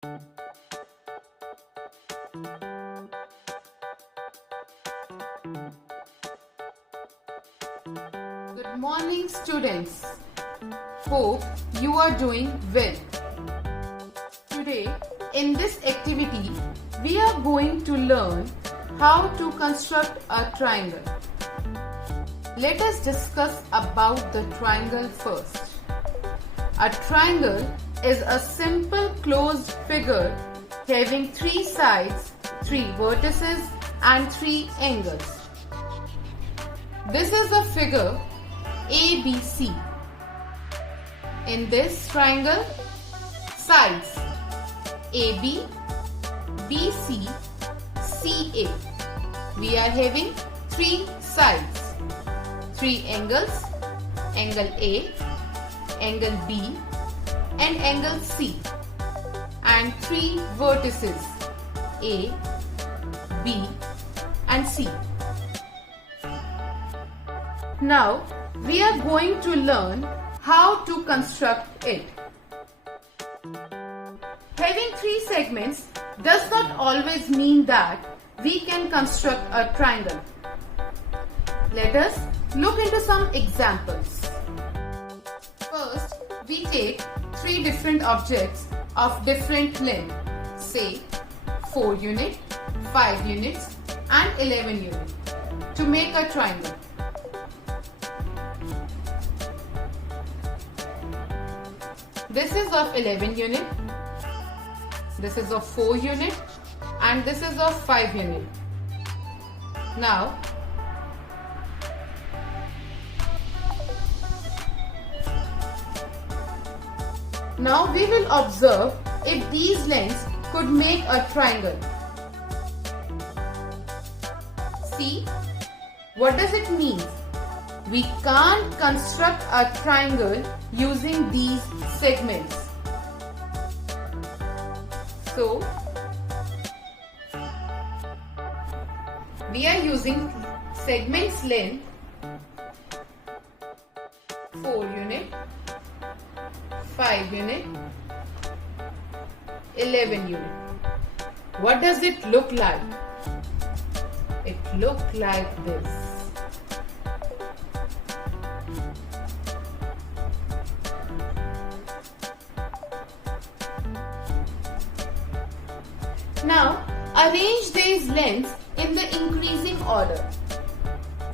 Good morning, students. Hope you are doing well. Today, in this activity, we are going to learn how to construct a triangle. Let us discuss about the triangle first. A triangle is a simple closed figure having 3 sides, 3 vertices and 3 angles. This is a figure ABC. In this triangle, sides AB, BC, CA. We are having 3 sides, 3 angles, angle A, angle B and angle C, and 3 vertices A, B and C. Now we are going to learn how to construct it. Having 3 segments does not always mean that we can construct a triangle. Let us look into some examples. First, we take 3 different objects of different length, say 4 units, 5 units and 11 units to make a triangle. This is of 11 unit, this is of 4 unit and this is of 5 unit. Now we will observe if these lengths could make a triangle. See, what does it mean? We can't construct a triangle using these segments. So, we are using segments length 4 unit, 5 unit, 11 unit. What does it look like? It looks like this. Now, arrange these lengths in the increasing order.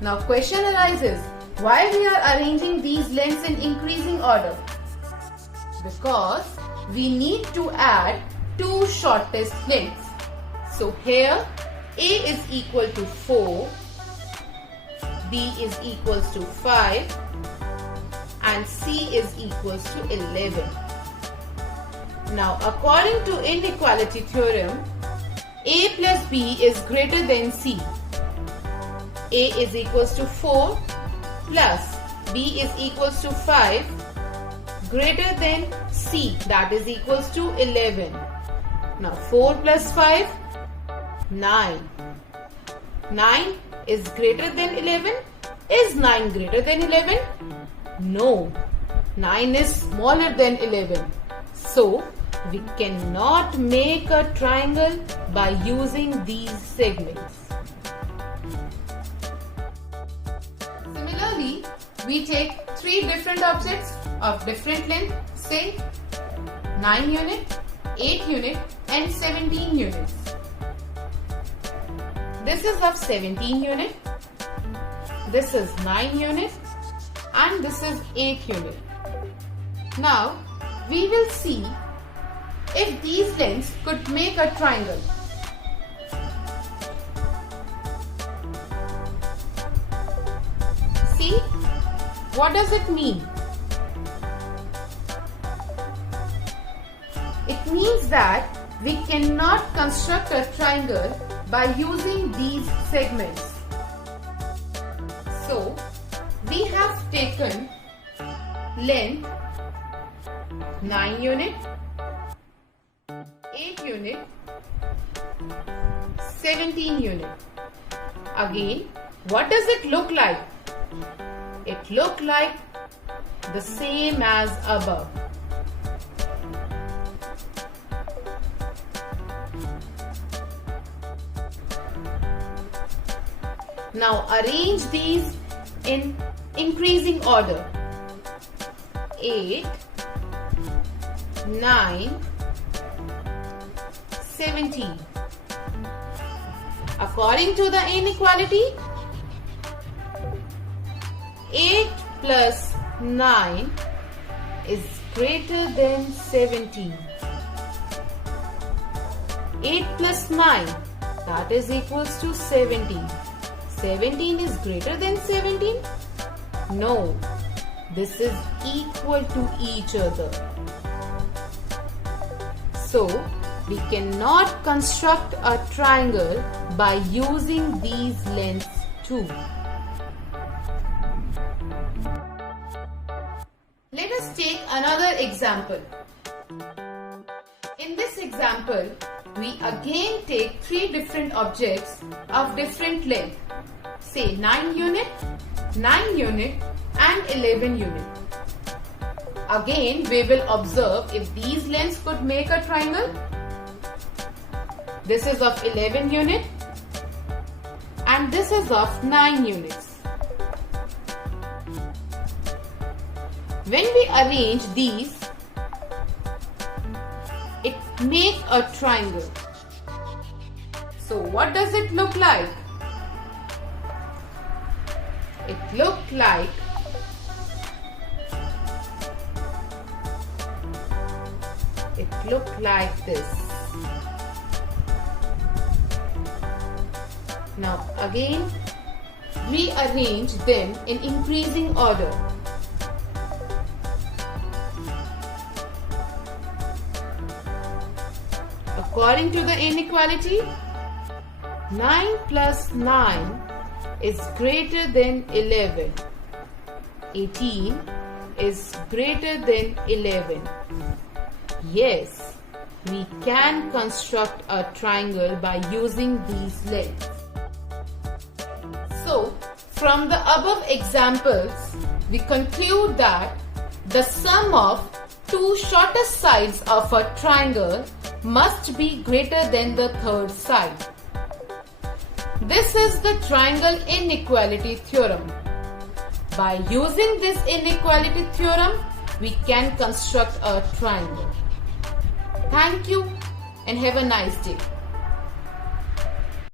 Now, question arises, why we are arranging these lengths in increasing order? Because we need to add 2 shortest lengths. So, here A is equal to 4, B is equals to 5 and C is equals to 11. Now, according to inequality theorem, A plus B is greater than C. A is equals to 4 plus B is equals to 5 greater than C, that is equals to 11. Now 4 plus 5, 9. 9 is greater than 11. Is 9 greater than 11? No. 9 is smaller than 11. So, we cannot make a triangle by using these segments. Similarly, we take 3 different objects of different length, say 9 unit, 8 unit and 17 units. This is of 17 unit, this is 9 unit and this is 8 unit. Now, we will see if these lengths could make a triangle. See, what does it mean? It means that we cannot construct a triangle by using these segments. So, we have taken length 9 unit, 8 unit, 17 unit. Again, what does it look like? It look like the same as above. Now arrange these in increasing order. 8, 9, 17. According to the inequality, 8 plus 9 is greater than 17. 8 plus 9, that is equals to 17. 17 is greater than 17? No, this is equal to each other. So, we cannot construct a triangle by using these lengths too. Let us take another example. In this example, we again take three different objects of different length. Say 9 unit, 9 unit and 11 unit. Again, we will observe if these lengths could make a triangle. This is of 11 unit and this is of 9 units. When we arrange these, it makes a triangle. So what does it look like? It looked like this. Now again, we arrange them in increasing order. According to the inequality, 9 plus 9 is greater than 11. 18 is greater than 11. Yes, we can construct a triangle by using these lengths. So, from the above examples, we conclude that the sum of two shortest sides of a triangle must be greater than the third side. This is the triangle inequality theorem. By using this inequality theorem, we can construct a triangle. Thank you and have a nice day.